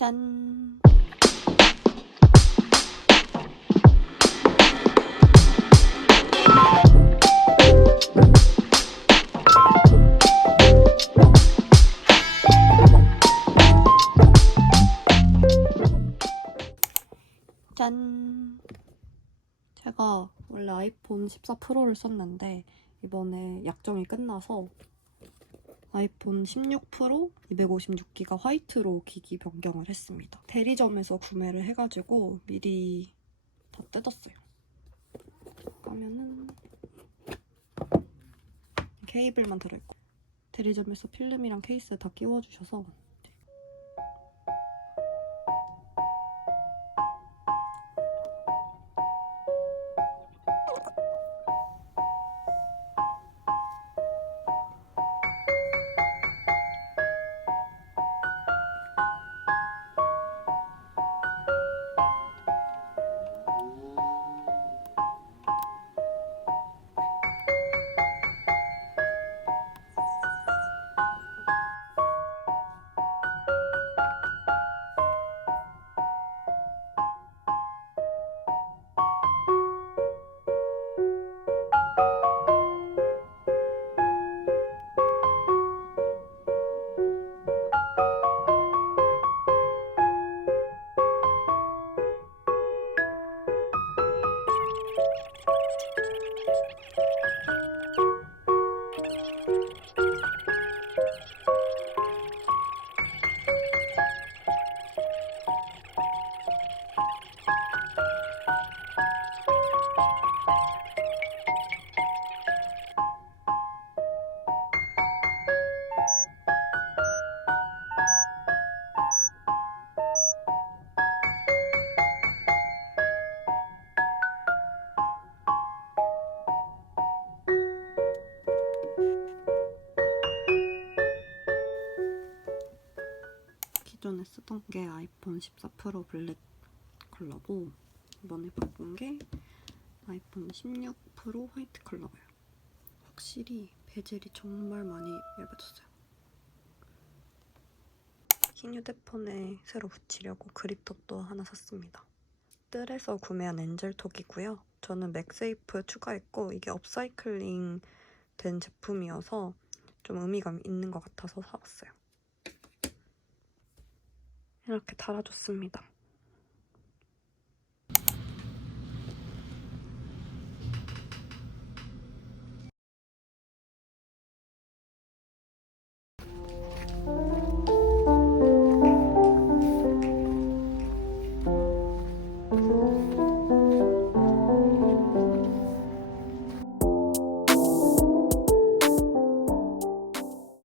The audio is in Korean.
짠! 짠! 제가 원래 아이폰 14 프로를 썼는데 이번에 약정이 끝나서 아이폰 16 프로 256기가 화이트로 기기 변경을 했습니다. 대리점에서 구매를 해가지고 미리 다 뜯었어요. 까면은 케이블만 들어있고 대리점에서 필름이랑 케이스 다 끼워주셔서 기존에 쓰던 게 아이폰 14 프로 블랙 컬러고 이번에 바꾼 게 아이폰 16 프로 화이트 컬러예요. 확실히 베젤이 정말 많이 얇아졌어요. 흰 휴대폰에 새로 붙이려고 그립톡도 하나 샀습니다. 뜰에서 구매한 엔젤톡이고요. 저는 맥세이프 추가했고 이게 업사이클링 된 제품이어서 좀 의미가 있는 것 같아서 사봤어요. 이렇게 달아줬습니다.